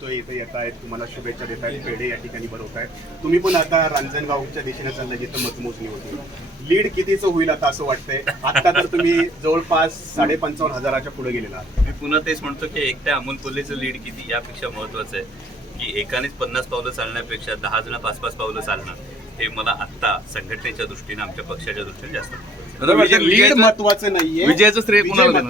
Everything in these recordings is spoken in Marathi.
तो इथे येत आहेत तुम्हाला शुभेच्छा देत आहेत पेढे या ठिकाणी बरोबर आहेत तुम्ही पण आता रांजणगावच्या दिशेने चालला जिथं मतमोजणी होती लीड कितीचं होईल आता असं वाटतंय आता तर तुम्ही जवळपास साडे पंचावन्न हजाराच्या पुढे गेलेला मी पुन्हा तेच म्हणतो की एकट्या अमोल कोल्हेचं लीड किती यापेक्षा महत्वाचं आहे की एकानेच पन्नास पावलं चालण्यापेक्षा दहा जण पाच पाच पावलं चालणार हे मला आता संघटनेच्या दृष्टीने आमच्या पक्षाच्या दृष्टीने जास्त लीड नाहीये विजयाचं श्रेय कोणाला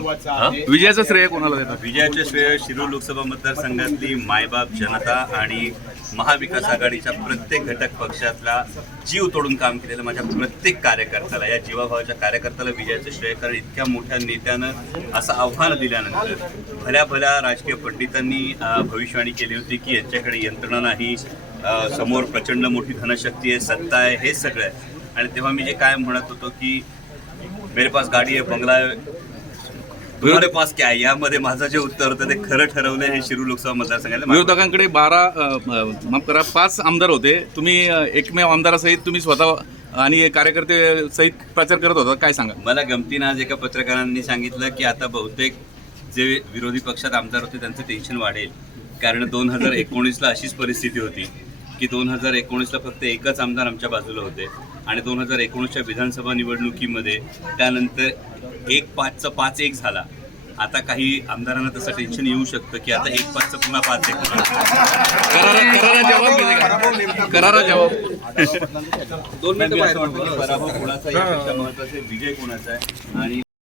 विजयाचं श्रेय कोणाला विजयाचे श्रेय शिरूर लोकसभा मतदारसंघातली मायबाप जनता आणि महाविकास आघाडीच्या प्रत्येक घटक पक्षातला जीव तोडून काम केलेल्या माझ्या प्रत्येक कार्यकर्त्याला या जीवाभावाच्या कार्यकर्त्याला विजयाचं श्रेय कारण इतक्या मोठ्या नेत्यानं असं आव्हान दिल्यानंतर भल्या भल्या राजकीय पंडितांनी भविष्यवाणी केली होती की यांच्याकडे यंत्रणा नाही समोर प्रचंड मोठी धनशक्ती आहे सत्ता आहे हे सगळं आहे आणि तेव्हा मी जे काय म्हणत होतो की मेरे पास गाडी आहे बंगला आहे तुम्हाला पास काय यामध्ये माझं जे उत्तर होतं ते खरं ठरवलं हे शिरू लोकसभा मतदारसंघाला विरोधकांकडे बारा माफ करा पाच आमदार होते तुम्ही एकमेव आमदारासहित तुम्ही स्वतः आणि कार्यकर्ते सहित प्रचार करत होता काय सांगा मला गमतीनं आज एका पत्रकारांनी सांगितलं की आता बहुतेक जे विरोधी पक्षात आमदार होते त्यांचं टेन्शन वाढेल कारण दोन हजार एकोणीसला अशीच परिस्थिती होती की दोन हजार एकोणीसला फक्त एकच आमदार आमच्या बाजूला होते आणि दोन हजार एकोणीसच्या विधानसभा निवडणुकीमध्ये त्यानंतर एक पाचचा पाच एक झाला आता काही आमदारांना तसं टेन्शन येऊ शकतं की आता एक पाचचं पुन्हा पाच एक दोन मिनिटं कोणाचा आहे विजय कोणाचा आहे आणि